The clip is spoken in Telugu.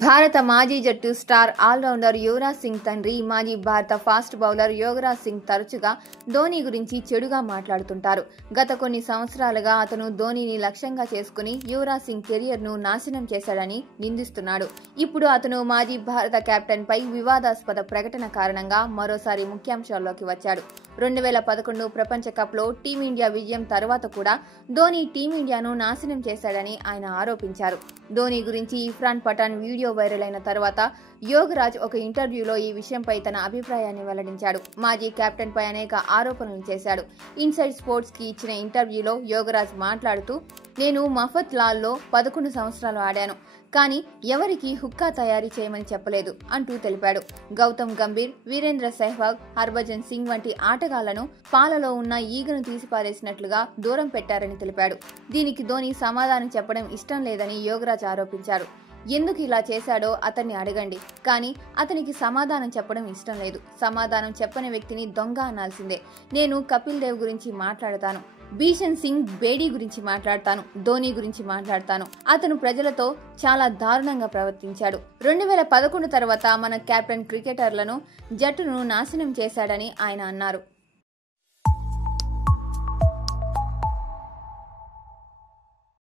భారత మాజీ జట్టు స్టార్ ఆల్రౌండర్ యువరాజ్ సింగ్ తండ్రి, మాజీ భారత ఫాస్ట్ బౌలర్ యోగరాజ్ సింగ్ తరచుగా ధోనీ గురించి చెడుగా మాట్లాడుతుంటారు. గత కొన్ని సంవత్సరాలుగా అతను ధోనీని లక్ష్యంగా చేసుకుని యువరాజ్ సింగ్ కెరియర్ ను నాశనం చేశాడని నిందిస్తున్నాడు. ఇప్పుడు అతను మాజీ భారత కెప్టెన్ పై వివాదాస్పద ప్రకటన కారణంగా మరోసారి ముఖ్యాంశాల్లోకి వచ్చాడు. 2011 ప్రపంచ కప్ లో టీమిండియా విజయం తర్వాత కూడా ధోనీ టీమిండియాను నాశనం చేశాడని ఆయన ఆరోపించారు. ధోనీ గురించి ఇర్ఫాన్ పఠాన్ వీడియో వైరల్ అయిన తర్వాత యోగరాజ్ ఒక ఇంటర్వ్యూలో ఈ విషయంపై తన అభిప్రాయాన్ని వెల్లడించాడు. మాజీ కెప్టెన్ పై అనేక ఆరోపణలు చేశాడు. ఇన్సైడ్ స్పోర్ట్స్ కి ఇచ్చిన ఇంటర్వ్యూలో యోగరాజ్ మాట్లాడుతూ, నేను మఫత్ లాల్లో 11 సంవత్సరాలు ఆడాను, కానీ ఎవరికి హుక్కా తయారీ చేయమని చెప్పలేదు అంటూ తెలిపాడు. గౌతమ్ గంభీర్, వీరేంద్ర సెహ్వాగ్, హర్భజన్ సింగ్ వంటి ఆటగాళ్లను పాలలో ఉన్న ఈగను తీసిపారేసినట్లుగా దూరం పెట్టారని తెలిపాడు. దీనికి ధోనీ సమాధానం చెప్పడం ఇష్టం లేదని యోగరాజ్ ఆరోపించారు. ఎందుకు ఇలా చేశాడో అతన్ని అడగండి, కానీ అతనికి సమాధానం చెప్పడం ఇష్టం లేదు. సమాధానం చెప్పని వ్యక్తిని దొంగ అనాల్సిందే. నేను కపిల్ దేవ్ గురించి మాట్లాడతాను, బిషన్ సింగ్ బేడీ గురించి మాట్లాడతాను, ధోనీ గురించి మాట్లాడతాను. అతను ప్రజలతో చాలా దారుణంగా ప్రవర్తించాడు. 2011 తర్వాత మన కెప్టెన్ క్రికెటర్లను, జట్టును నాశనం చేశాడని ఆయన అన్నారు.